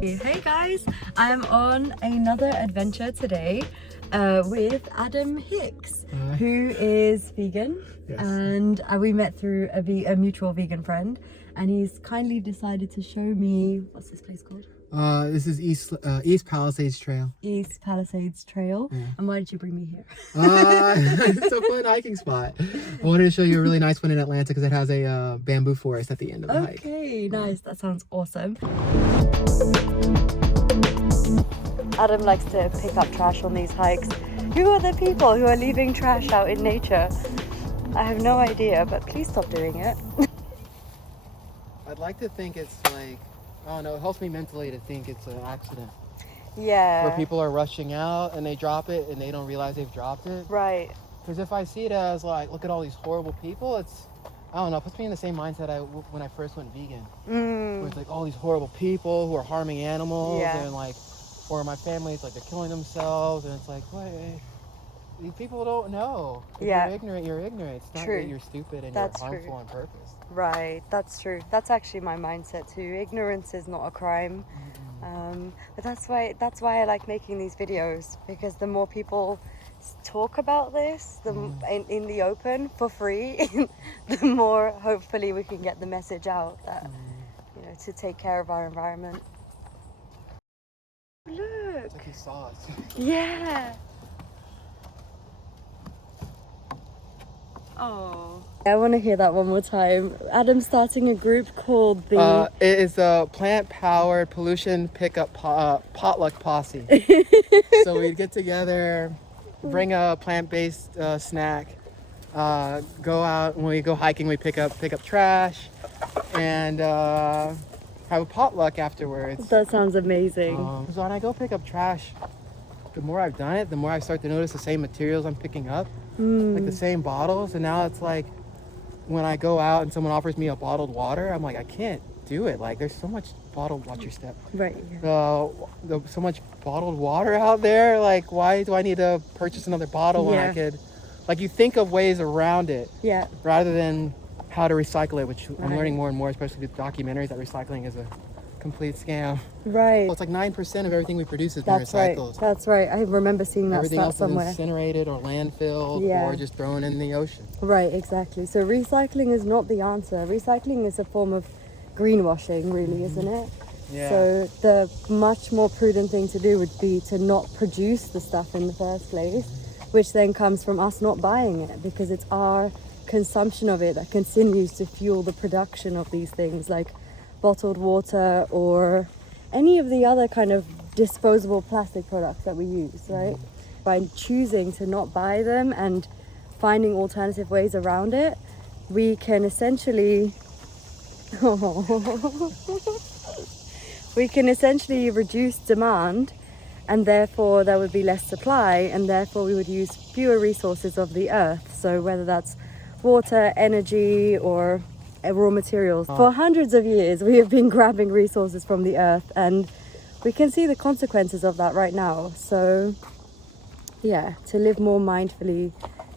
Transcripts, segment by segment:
Hey guys, I'm on another adventure today with Adam Hicks, who is vegan. Yes. And we met through a mutual vegan friend, and he's kindly decided to show me, what's this place called? This is East Palisades Trail. East Palisades Trail. Yeah. And why did you bring me here? It's a fun hiking spot. I wanted to show you a really nice one in Atlanta because it has a bamboo forest at the end of the hike. Okay, nice. That sounds awesome. Adam likes to pick up trash on these hikes. Who are the people who are leaving trash out in nature? I have no idea, but please stop doing it. I'd like to think it's like, I don't know, it helps me mentally to think it's an accident. Yeah. Where people are rushing out and they drop it and they don't realize they've dropped it. Right. Because if I see it as like, look at all these horrible people, it's, I don't know, it puts me in the same mindset when I first went vegan. Where it's like all these horrible people who are harming animals, Yeah. and like, or my family's like, they're killing themselves, and it's like, wait, these people don't know. If Yeah. you're ignorant, you're ignorant. It's not True. that you're stupid and That's you're harmful true. on purpose. Right, that's true. That's actually my mindset too. Ignorance is not a crime. But that's why I like making these videos, because the more people talk about this in the open for free, the more hopefully we can get the message out that you know, to take care of our environment. Look. It's like he saw us. Yeah. Oh. I want to hear that one more time. Adam's starting a group called the... It is a plant-powered pollution pickup potluck posse. So we'd get together, bring a plant-based snack, go out. When we go hiking, we pick up trash, and have a potluck afterwards. That sounds amazing. So when I go pick up trash, the more I've done it, the more I start to notice the same materials I'm picking up, like the same bottles. And now it's like, when I go out and someone offers me a bottled water, I'm like, I can't do it. Like, there's so much bottled, watch your step. Right. So much bottled water out there. Like, why do I need to purchase another bottle when I could, like, you think of ways around it. Yeah. Rather than how to recycle it, which I'm learning more and more, especially with documentaries, that recycling is a complete scam. Right. Well, it's like 9% of everything we produce is being recycled. Right. That's right. I remember seeing that Everything else somewhere. is incinerated or landfilled or just thrown in the ocean. Right, exactly. So recycling is not the answer. Recycling is a form of greenwashing, really, isn't it? Yeah. So the much more prudent thing to do would be to not produce the stuff in the first place, which then comes from us not buying it, because it's our consumption of it that continues to fuel the production of these things, like bottled water or any of the other kind of disposable plastic products that we use, right? By choosing to not buy them and finding alternative ways around it, we can essentially reduce demand, and therefore there would be less supply, and therefore we would use fewer resources of the earth. So whether that's water, energy, or raw materials. For hundreds of years we have been grabbing resources from the earth, and we can see the consequences of that right now. So yeah, to live more mindfully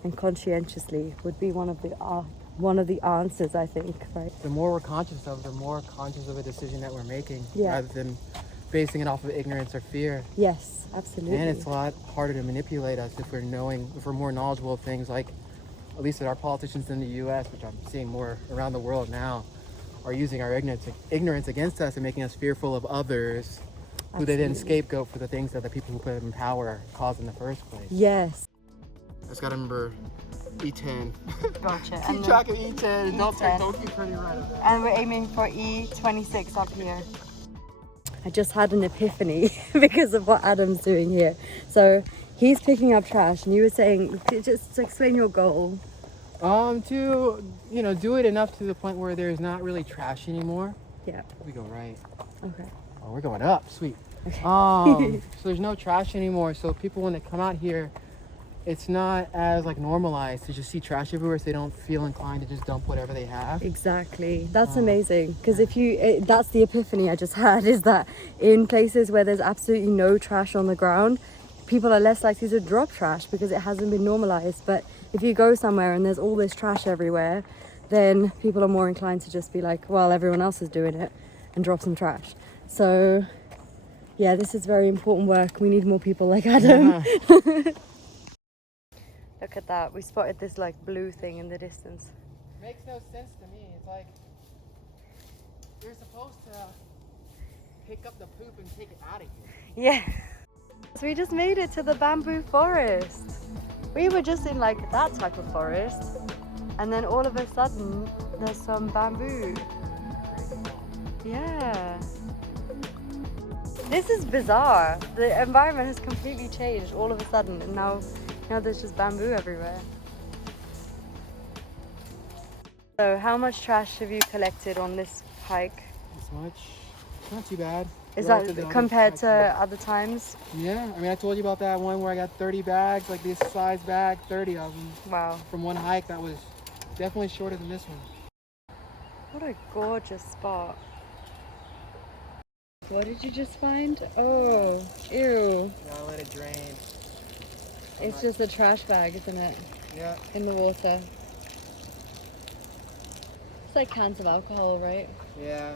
and conscientiously would be one of the answers, I think, right? The more we're conscious of, the more conscious of a decision that we're making, rather than basing it off of ignorance or fear. Yes, absolutely. And it's a lot harder to manipulate us if we're more knowledgeable of things, like at least that our politicians in the U.S., which I'm seeing more around the world now, are using our ignorance against us and making us fearful of others, who they then scapegoat for the things that the people who put them in power caused in the first place. Yes. I just gotta remember E10. Gotcha. Keep track of E10. E10. Don't keep turning right of that. And we're aiming for E26 up here. I just had an epiphany because of what Adam's doing here. So he's picking up trash, and you were saying, just explain your goal. To do it enough to the point where there's not really trash anymore. Yeah. We go right. Okay. Oh, we're going up. Sweet. Okay. So there's no trash anymore. So people, when they come out here, it's not as like normalized to just see trash everywhere, so they don't feel inclined to just dump whatever they have. Exactly. That's amazing, because that's the epiphany I just had, is that in places where there's absolutely no trash on the ground, people are less likely to drop trash because it hasn't been normalized. But if you go somewhere and there's all this trash everywhere, then people are more inclined to just be like, well, everyone else is doing it, and drop some trash. So yeah, this is very important work. We need more people like Adam. Look at that. We spotted this like blue thing in the distance. Makes no sense to me. It's like you're supposed to pick up the poop and take it out of here. Yeah. So we just made it to the bamboo forest. We were just in like that type of forest, and then all of a sudden there's some bamboo. Yeah. This is bizarre. The environment has completely changed all of a sudden, and now there's just bamboo everywhere. So how much trash have you collected on this hike? This much? Not too bad. Is that compared to other times? Yeah, I mean, I told you about that one where I got 30 bags, like this size bag, 30 of them. Wow. From one hike. That was definitely shorter than this one. What a gorgeous spot. What did you just find? Oh, ew. Yeah, I let it drain. It's just a trash bag, isn't it? Yeah. In the water. It's like cans of alcohol, right? Yeah,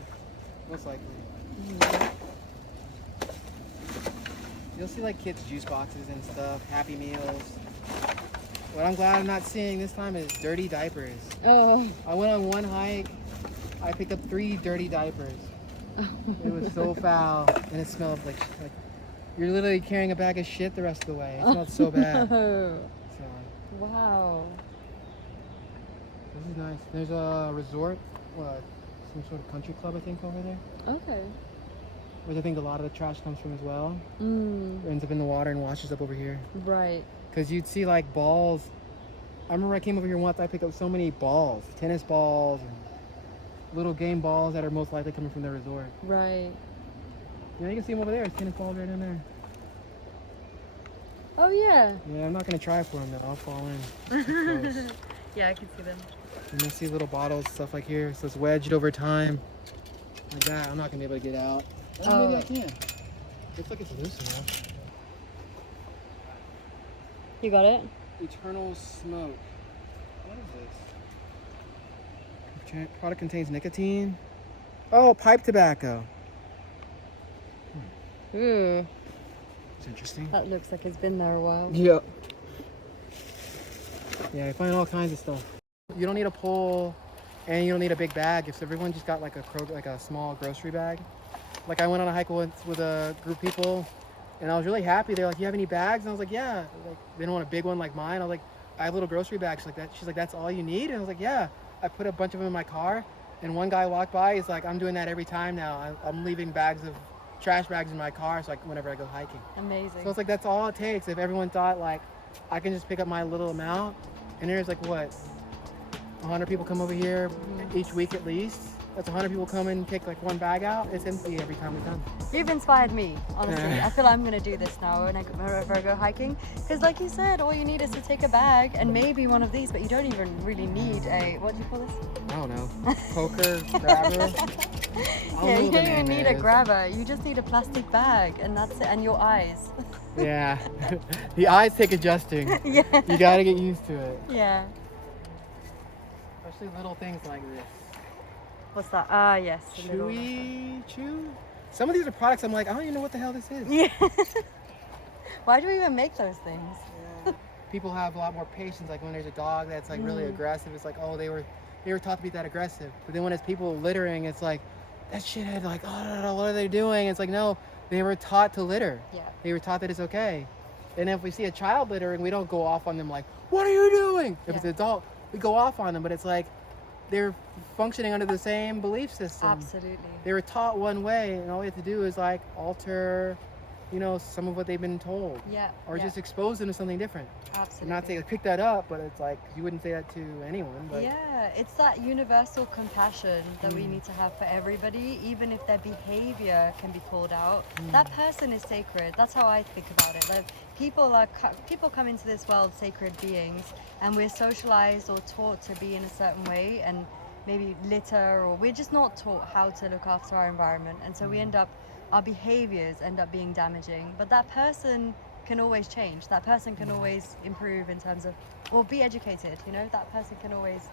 most likely. You'll see like kids' juice boxes and stuff, Happy Meals. What I'm glad I'm not seeing this time is dirty diapers. Oh. I went on one hike, I picked up 3 dirty diapers. It was so foul, and it smelled like you're literally carrying a bag of shit the rest of the way. It smelled so bad. No. So, Wow. this is nice. There's a resort, some sort of country club I think over there. Okay. Where I think a lot of the trash comes from as well. Mm. It ends up in the water and washes up over here. Right. Because you'd see like balls. I remember I came over here once, I picked up so many balls, tennis balls, and little game balls that are most likely coming from the resort. Right. Yeah, you can see them over there. There's tennis balls right in there. Oh yeah. Yeah, I'm not gonna try for them though. I'll fall in. Yeah, I can see them. And you'll see little bottles, stuff like here. So it's wedged over time, like that. I'm not gonna be able to get out. Oh, maybe I can. Looks like it's loose enough. You got it? Eternal smoke. What is this? Product contains nicotine. Oh, pipe tobacco. Ooh. It's interesting. That looks like it's been there a while. Yep. Yeah, I find all kinds of stuff. You don't need a pole, and you don't need a big bag. If everyone just got like a small grocery bag. Like I went on a hike once with a group of people, and I was really happy. They're like, "You have any bags?" And I was like, "Yeah." Like they don't want a big one like mine. I was like, "I have little grocery bags like that." She's like, "That's all you need?" And I was like, "Yeah." I put a bunch of them in my car, and one guy walked by. He's like, "I'm doing that every time now. I'm leaving trash bags in my car, so whenever I go hiking." Amazing. So it's like that's all it takes. If everyone thought like, I can just pick up my little amount, and there's like what, 100 people come over here each week at least. That's 100 people come and pick like one bag out. It's empty every time we come. You've inspired me, honestly. I feel I'm gonna do this now whenever I go hiking. Because like you said, all you need is to take a bag and maybe one of these, but you don't even really need a, what do you call this? I don't know. Poker, grabber. Yeah, you don't even need a grabber. You just need a plastic bag, and that's it, and your eyes. Yeah. The eyes take adjusting. Yeah. You gotta get used to it. Yeah. Especially little things like this. What's that? Ah, yes. Chew? Some of these are products I'm like, I don't even know what the hell this is. Yeah. Why do we even make those things? Yeah. People have a lot more patience. Like when there's a dog that's like really aggressive, it's like, oh, they were taught to be that aggressive. But then when it's people littering, it's like, that shithead, like, oh, what are they doing? It's like, no, they were taught to litter. Yeah. They were taught that it's okay. And if we see a child littering, we don't go off on them like, what are you doing? If it's an adult, we go off on them. But it's like, they're functioning under the same belief system. Absolutely. They were taught one way, and all we have to do is like alter, some of what they've been told. Yeah. Or just expose them to something different. Absolutely. Not say pick that up, but it's like you wouldn't say that to anyone. But yeah, it's that universal compassion that we need to have for everybody, even if their behavior can be called out. That person is sacred. That's how I think about it. Like people come into this world sacred beings, and we're socialized or taught to be in a certain way, and maybe litter, or we're just not taught how to look after our environment, and so our behaviors end up being damaging. But that person can always change. That person can always improve in terms of, or be educated. That person can always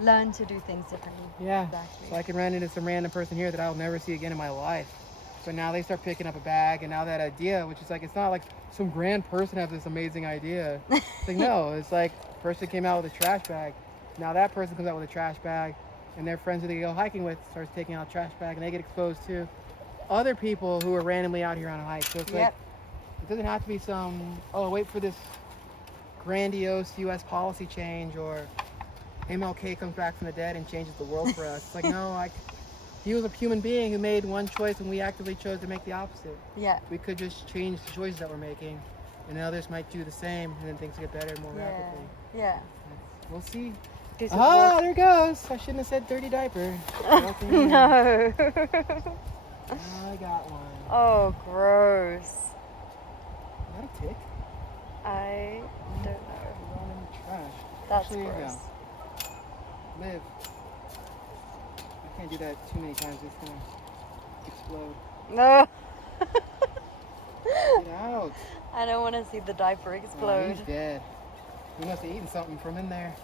learn to do things differently. Yeah. Exactly. So I can run into some random person here that I'll never see again in my life. So now they start picking up a bag, and now that idea, which is like, it's not like some grand person has this amazing idea. It's like, no, it's like a person came out with a trash bag. Now that person comes out with a trash bag, and their friends who they go hiking with starts taking out a trash bag, and they get exposed to other people who are randomly out here on a hike. So it's like, it doesn't have to be some, oh, wait for this grandiose U.S. policy change, or MLK comes back from the dead and changes the world for us. It's like, no, like, he was a human being who made one choice, and we actively chose to make the opposite. Yeah. We could just change the choices that we're making, and others might do the same, and then things get better more rapidly. Yeah. We'll see. Do some Ah, work. there it goes. I shouldn't have said dirty diaper. No. I got one. Oh, gross. Is that a tick? I don't know. Run in the trash. That's Actually, here you gross. go. Live. I can't do that too many times. It's gonna explode. No. Get out. I don't want to see the diaper Oh, explode. he's dead. He must have eaten something from in there.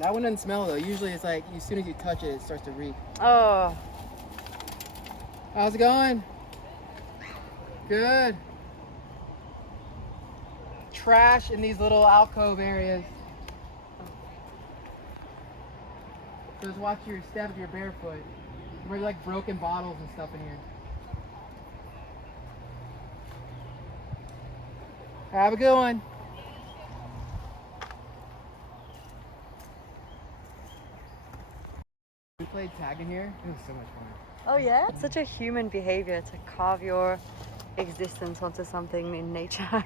That one doesn't smell though. Usually it's like, as soon as you touch it, it starts to reek. Oh. How's it going? Good. Trash in these little alcove areas. Just watch your step if you're barefoot. There's like broken bottles and stuff in here. Have a good one. We played tag in here. It was so much fun. Oh yeah? It's such a human behavior to carve your existence onto something in nature.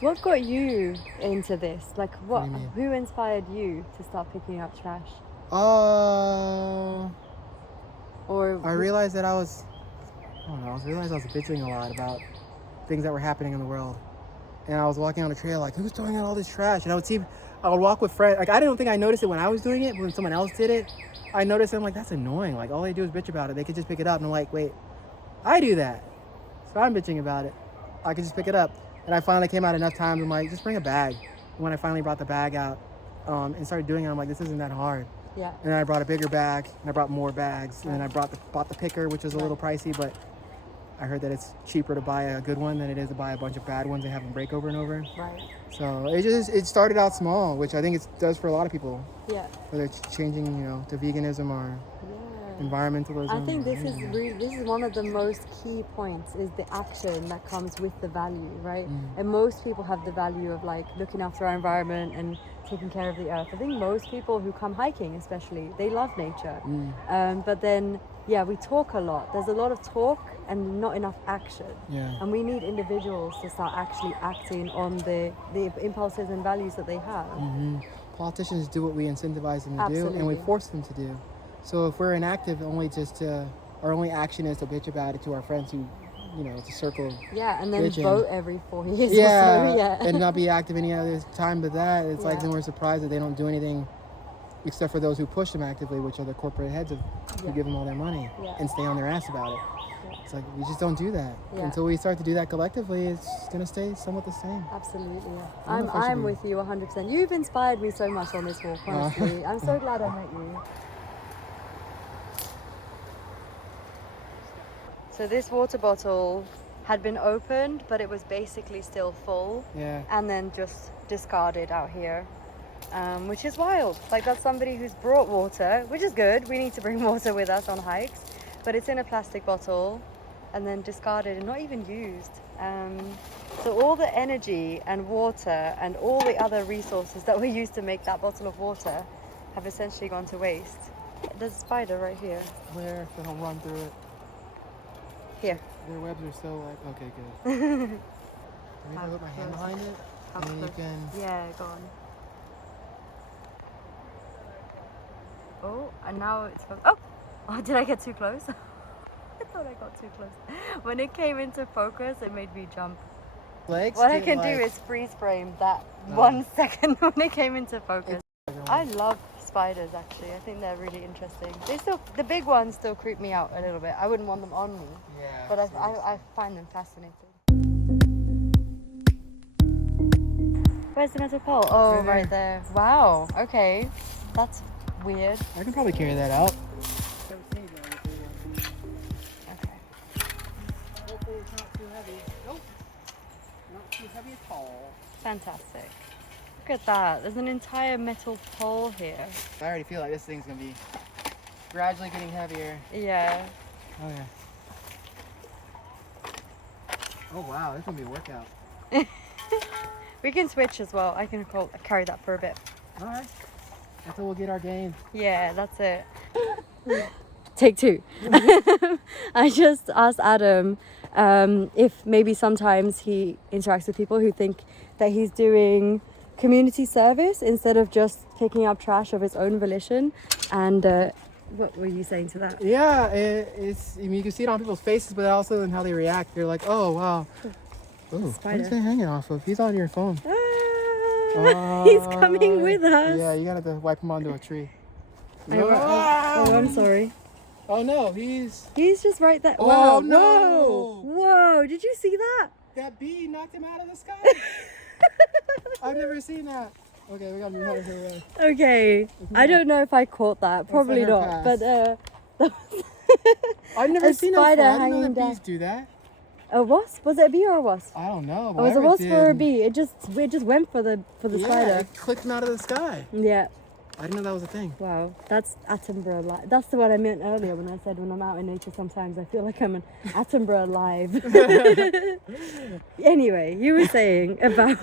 What got you into this? Like, What do you mean? who inspired you to start picking up trash? Oh. Or I realized that I was bitching a lot about things that were happening in the world. And I was walking on the trail like, who's throwing out all this trash? And I would walk with friends. Like, I don't think I noticed it when I was doing it, but when someone else did it, I noticed it. I'm like, that's annoying. Like, all they do is bitch about it. They could just pick it up. And I'm like, wait, I do that. So I'm bitching about it. I could just pick it up. And I finally came out enough times. I'm like, just bring a bag. And when I finally brought the bag out and started doing it, I'm like, this isn't that hard. yeah. And then I brought a bigger bag, and I brought more bags, and then I bought the picker, which was a little pricey, but I heard that it's cheaper to buy a good one than it is to buy a bunch of bad ones and have them break over and over. Right. So it started out small, which I think it does for a lot of people, Yeah. whether it's changing, to veganism or environmentalism. I think or this is anything. this is one of the most key points, is the action that comes with the value, right? And most people have the value of like looking after our environment and taking care of the earth. I think most people who come hiking, especially, they love nature. But then, we talk a lot. There's a lot of talk and not enough action. Yeah. And we need individuals to start actually acting on the impulses and values that they have. Politicians do what we incentivize them to do, and we Absolutely. force them to do. So if we're inactive, our only action is to bitch about it to our friends who, it's a circle of Yeah, and then bitching. vote every 4 years Yeah, or so. Yeah. and not be active any other time but that. It's like Yeah. then we're surprised that they don't do anything except for those who push them actively, which are the corporate heads who give them all their money and stay on their ass about it. It's like, we just don't do that. Yeah. Until we start to do that collectively, it's going to stay somewhat the same. Absolutely, yeah. I don't know if I should I'm be- with you 100%. You've inspired me so much on this walk, honestly. I'm so glad I met you. So this water bottle had been opened, but it was basically still full, Yeah. and then just discarded out here, which is wild. Like, that's somebody who's brought water, which is good. We need to bring water with us on hikes, but it's in a plastic bottle and then discarded and not even used. So all the energy and water and all the other resources that were used to make that bottle of water have essentially gone to waste. There's a spider right here. Where? So I'll run through it. Here. Their webs are so like, okay, good. Maybe How I'll put my hand close? behind it, How and then you close? can... Yeah, go on. Oh, and now it's... Oh, did I get too close? I thought I got too close. When it came into focus, it made me jump. Legs What I get, can like, do is freeze frame that 1 second when it came into focus. I love spiders, actually. I think they're really interesting. The big ones still creep me out a little bit. I wouldn't want them on me, Yeah, but I find them fascinating. Where's the metal pole? Oh, Right right there. Wow. Okay. That's weird. I can probably carry that out. Okay. Hopefully it's not too heavy. Nope. Not too heavy at all. Fantastic. Look at that. There's an entire metal pole here. I already feel like this thing's gonna be gradually getting heavier. Yeah. Oh yeah. Oh wow, this is gonna be a workout. We can switch as well. I can carry that for a bit. All right. Until we'll get our gain. Yeah, that's it. Take two. I just asked Adam if maybe sometimes he interacts with people who think that he's doing community service instead of just picking up trash of his own volition. And what were you saying to that? Yeah, it's. I mean, you can see it on people's faces, but also in how they react. They're like, "Oh wow, ooh, what Spider. is that hanging off of? He's on your phone." He's coming with us. Yeah, you gotta wipe him onto a tree. Oh, I'm sorry. Oh no, he's He's just right there. Oh, Wow. no. Whoa. Did you see that? that bee knocked him out of the sky. I've never seen that. Okay, we gotta move out of her way. Okay. I don't know if I caught that. Probably let her not. pass. But I've never A seen spider that. I didn't know hanging that down. bees do that. a wasp? Was it a bee or a wasp? I don't know. Or was it a whatever wasp or a did. bee? It just went for the Yeah, spider. it clicked him out of the sky. Yeah. I didn't know that was a thing. Wow. That's Attenborough live. That's the one I meant earlier when I said when I'm out in nature sometimes I feel like I'm an Attenborough live. Anyway, you were saying about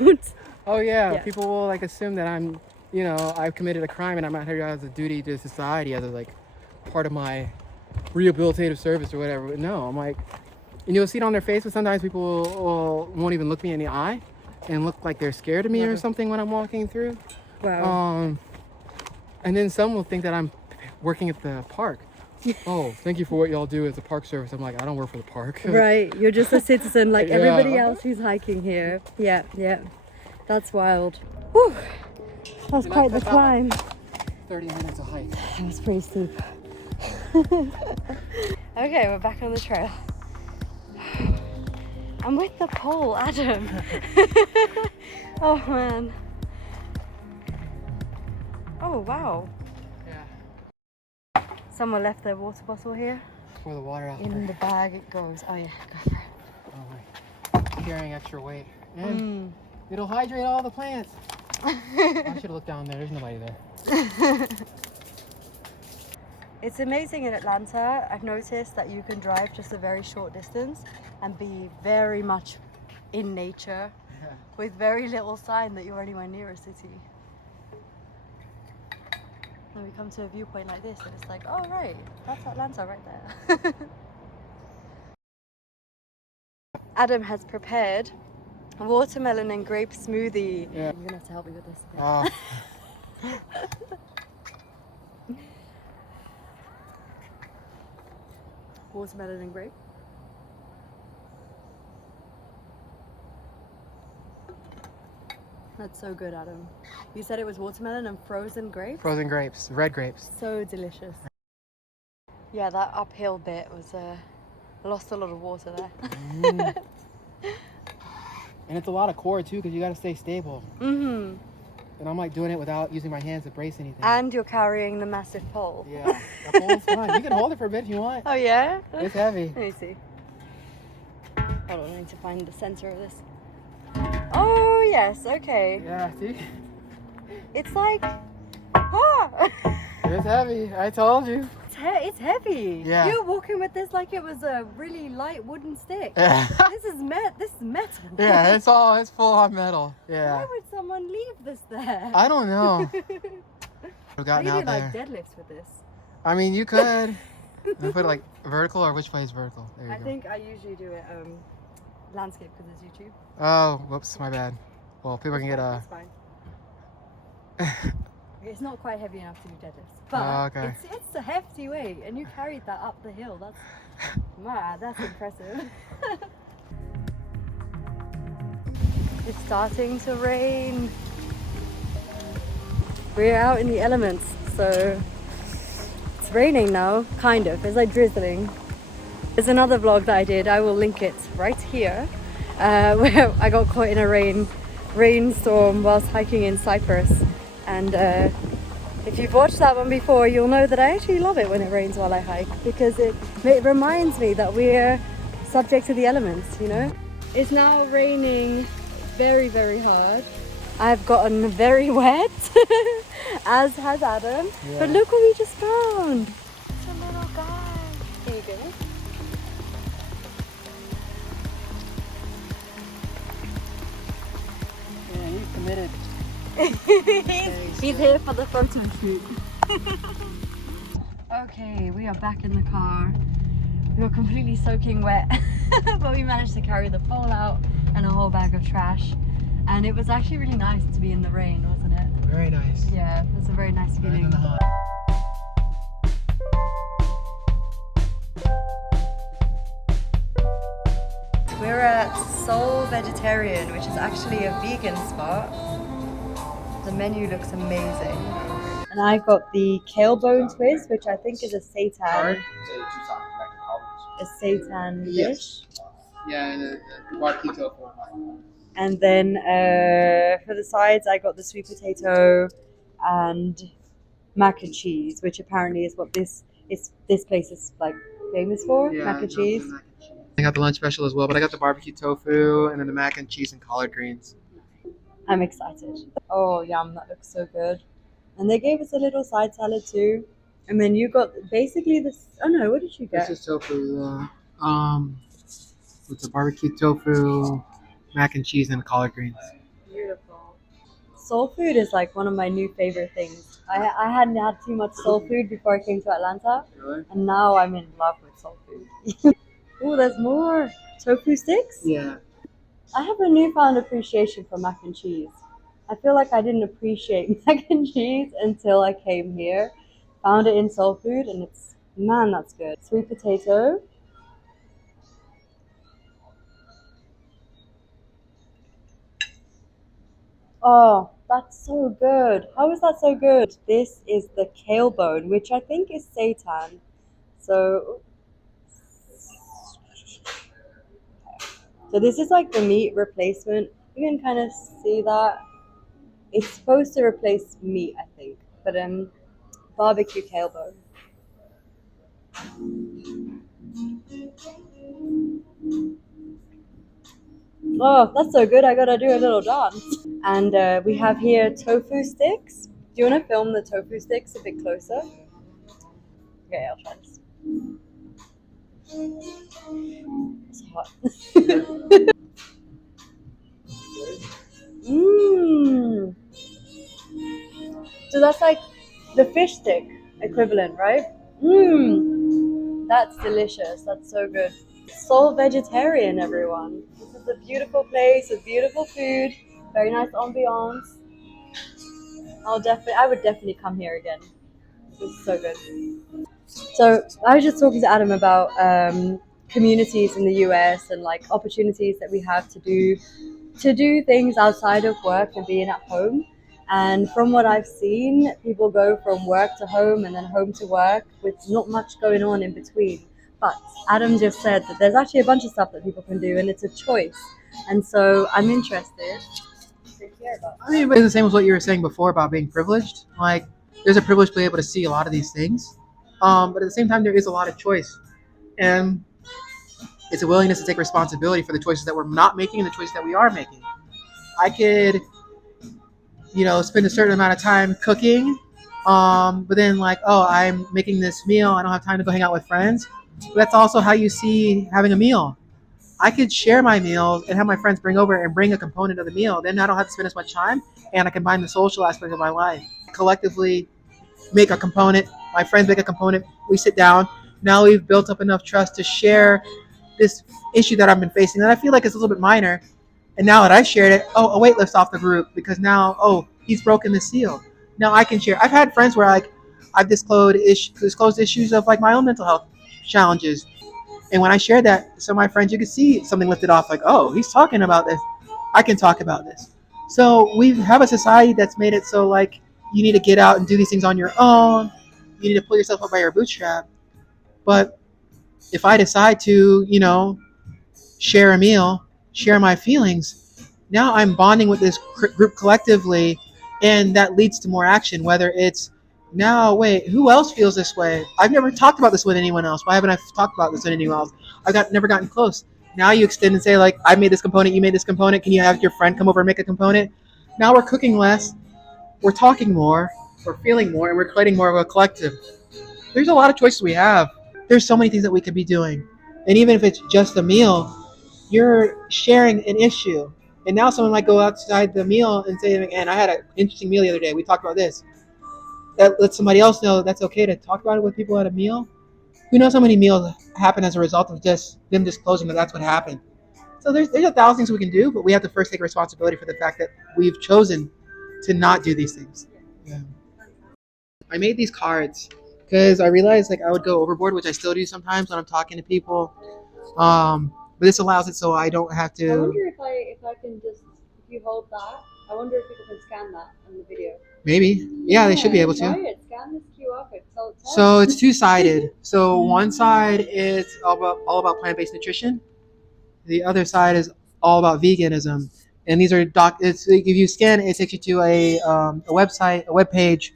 Oh yeah, Yeah. people will like assume that I'm, you know, I've committed a crime and I'm out here as a duty to society as a like part of my rehabilitative service or whatever. But no, I'm like, and you'll see it on their face, but sometimes people won't even look me in the eye and look like they're scared of me or something when I'm walking through. wow. And then some will think that I'm working at the park. Oh, thank you for what y'all do as a park service. I'm like, I don't work for the park. Right, you're just a citizen like Yeah. everybody else who's hiking here. Yeah, yeah. That's wild. Whew. That was And quite the that's how, like, climb. 30 minutes of hike. That was pretty steep. Okay, we're back on the trail. I'm with the pole, Adam. Oh man. Oh wow. Yeah. Someone left their water bottle here. Pour the water out. In the bag it goes. Oh yeah, go for it. Oh my. Carrying extra weight. And it'll hydrate all the plants. I should have looked down there. There's nobody there. It's amazing in Atlanta. I've noticed that you can drive just a very short distance and be very much in nature Yeah. with very little sign that you're anywhere near a city. And we come to a viewpoint like this and it's like, oh right, that's Atlanta right there. Adam has prepared a watermelon and grape smoothie. Yeah. You're gonna have to help me with this. Oh. Watermelon and grape. That's so good, Adam. You said it was watermelon and frozen grape. Frozen grapes, red grapes. So delicious. Yeah, that uphill bit was lost a lot of water there. And it's a lot of core too, because you got to stay stable. Mm-hmm. And I'm like doing it without using my hands to brace anything. And you're carrying the massive pole. Yeah, the pole's fine. You can hold it for a bit if you want. Oh yeah? It's heavy. Let me see. Hold on, I need to find the center of this. Oh yes, okay. Yeah, see? It's like, ah! It's heavy. I told you. It's heavy. Yeah. You're walking with this like it was a really light wooden stick. Yeah, This is metal. yeah, it's full on metal. Yeah. Why would someone leave this there? I don't know. We've gotten You out do like there. deadlifts with this. I mean, you could. You put it like vertical, or which way is vertical? There you I go. think I usually do it landscape because it's YouTube. Oh, whoops, my bad. Well, people can get It's fine. It's not quite heavy enough to do deadlifts, but Oh, okay. it's a hefty weight, and you carried that up the hill. That's impressive. It's starting to rain. We're out in the elements, so it's raining now, kind of. It's like drizzling. There's another vlog that I did. I will link it right here, where I got caught in a rain rainstorm whilst hiking in Cyprus. And if you've watched that one before, you'll know that I actually love it when it rains while I hike, because it reminds me that we're subject to the elements, you know? It's now raining very, very hard. I've gotten very wet, as has Adam. Yeah. But look what we just found. It's a little guy. Here you go. Yeah, he's committed. he's here for the photo shoot. Okay, we are back in the car. We were completely soaking wet, but we managed to carry the pole out and a whole bag of trash. And it was actually really nice to be in the rain, wasn't it? Very nice. Yeah, it was a very nice feeling. We're at Soul Vegetarian, which is actually a vegan spot. The menu looks amazing. And I got the kale bone twist, which I think is a seitan. A seitan dish. Yeah, and the barbecue tofu. And then for the sides, I got the sweet potato and mac and cheese, which apparently is what this place is like famous for. Yeah, mac and cheese. I got the lunch special as well, but I got the barbecue tofu and then the mac and cheese and collard greens. I'm excited. Oh, yum, that looks so good. And they gave us a little side salad too. And then you got basically this, oh no, what did you get? This is tofu, with the barbecue tofu, mac and cheese, and collard greens. Beautiful. Soul food is like one of my new favorite things. I hadn't had too much soul food before I came to Atlanta. Really? And now I'm in love with soul food. Oh, there's more tofu sticks? Yeah. I have a newfound appreciation for mac and cheese. I feel like I didn't appreciate mac and cheese until I came here. Found it in soul food and it's, man, that's good. Sweet potato. Oh, that's so good. How is that so good? This is the kale bone, which I think is seitan. So this is like the meat replacement. You can kind of see that. It's supposed to replace meat, I think. But barbecue kale bone. Oh, that's so good. I gotta do a little dance. And we have here tofu sticks. Do you want to film the tofu sticks a bit closer? Okay, I'll try this. It's hot. Mmm. So that's like the fish stick equivalent, right? Mmm. That's delicious. That's so good. Soul Vegetarian, everyone. This is a beautiful place with beautiful food, very nice ambiance. I would definitely come here again. This is so good. So I was just talking to Adam about communities in the US and like opportunities that we have to do things outside of work and being at home. And from what I've seen, people go from work to home and then home to work with not much going on in between. But Adam just said that there's actually a bunch of stuff that people can do and it's a choice. And so I'm interested to hear about that. I mean, it's the same as what you were saying before about being privileged. Like, there's a privilege to be able to see a lot of these things. But at the same time, there is a lot of choice. And it's a willingness to take responsibility for the choices that we're not making and the choices that we are making. I could, spend a certain amount of time cooking, but then like, oh, I'm making this meal. I don't have time to go hang out with friends. But that's also how you see having a meal. I could share my meals and have my friends bring over and bring a component of the meal. Then I don't have to spend as much time, and I combine the social aspect of my life. Collectively make a component. My friends make a component. We sit down. Now we've built up enough trust to share this issue that I've been facing that I feel like it's a little bit minor. And now that I shared it, a weight lifts off the group because now, he's broken the seal. Now I can share. I've had friends where like I've disclosed issues of like my own mental health challenges. And when I shared that, some of my friends, you could see something lifted off like, oh, he's talking about this. I can talk about this. So we have a society that's made it so like you need to get out and do these things on your own. You need to pull yourself up by your bootstrap. But if I decide to, share a meal, share my feelings, now I'm bonding with this group collectively, and that leads to more action. Whether it's now, wait, who else feels this way? I've never talked about this with anyone else. Why haven't I talked about this with anyone else? Never gotten close. Now you extend and say, like, I made this component, you made this component. Can you have your friend come over and make a component? Now we're cooking less, we're talking more, we're feeling more, and we're creating more of a collective. There's a lot of choices we have. There's so many things that we could be doing. And even if it's just a meal, you're sharing an issue. And now someone might go outside the meal and say, and I had an interesting meal the other day. We talked about this. That lets somebody else know that's okay to talk about it with people at a meal. Who knows how many meals happen as a result of just them disclosing that that's what happened. So there's 1,000 things we can do, but we have to first take responsibility for the fact that we've chosen to not do these things. Yeah. I made these cards because I realized like I would go overboard, which I still do sometimes when I'm talking to people. But this allows it so I don't have to. I wonder if I can just, if you hold that, I wonder if people can scan that on the video. Maybe. Yeah, they should be able to. Try it. Scan this QR code. So it's two-sided. So one side is all about plant-based nutrition. The other side is all about veganism. And these are if you scan it, it takes you to a website, a web page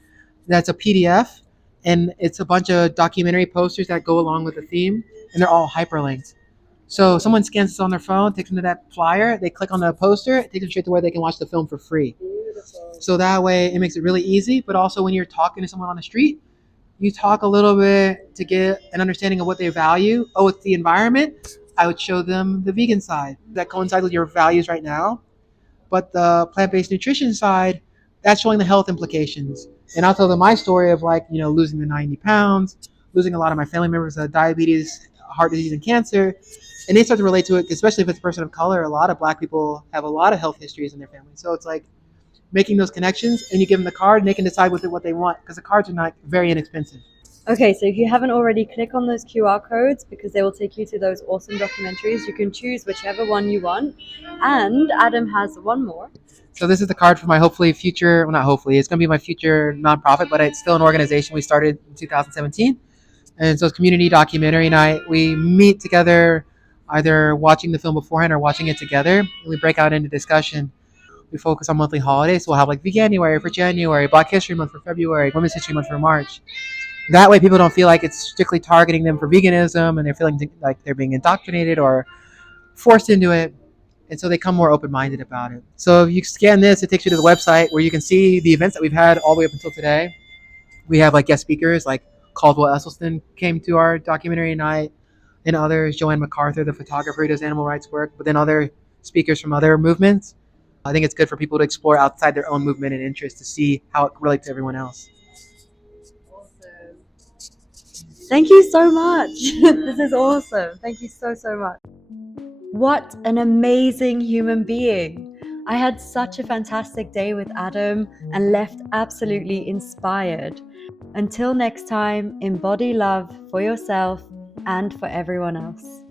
that's a PDF, and it's a bunch of documentary posters that go along with the theme, and they're all hyperlinked. So someone scans this on their phone, takes them to that flyer, they click on the poster, it takes them straight to where they can watch the film for free. Beautiful. So that way it makes it really easy, but also when you're talking to someone on the street, you talk a little bit to get an understanding of what they value. Oh, it's the environment. I would show them the vegan side. That coincides with your values right now. But the plant-based nutrition side, that's showing the health implications. And I'll tell them my story of like, losing the 90 pounds, losing a lot of my family members to diabetes, heart disease, and cancer. And they start to relate to it, especially if it's a person of color. A lot of Black people have a lot of health histories in their family. So it's like making those connections, and you give them the card, and they can decide with it what they want, because the cards are not very inexpensive. Okay, so if you haven't already, click on those QR codes because they will take you to those awesome documentaries. You can choose whichever one you want. And Adam has one more. So this is the card for my hopefully future, well, not hopefully, it's going to be my future nonprofit, but it's still an organization we started in 2017. And so it's community documentary night. We meet together, either watching the film beforehand or watching it together. And we break out into discussion. We focus on monthly holidays. So we'll have like Veganuary for January, Black History Month for February, Women's History Month for March. That way people don't feel like it's strictly targeting them for veganism and they're feeling like they're being indoctrinated or forced into it. And so they come more open-minded about it. So if you scan this, it takes you to the website where you can see the events that we've had all the way up until today. We have like guest speakers like Caldwell Esselstyn came to our documentary night, and others, Joanne MacArthur, the photographer who does animal rights work, but then other speakers from other movements. I think it's good for people to explore outside their own movement and interest to see how it relates to everyone else. Awesome. Thank you so much. This is awesome. Thank you so much. What an amazing human being. I had such a fantastic day with Adam and left absolutely inspired. Until next time, embody love for yourself and for everyone else.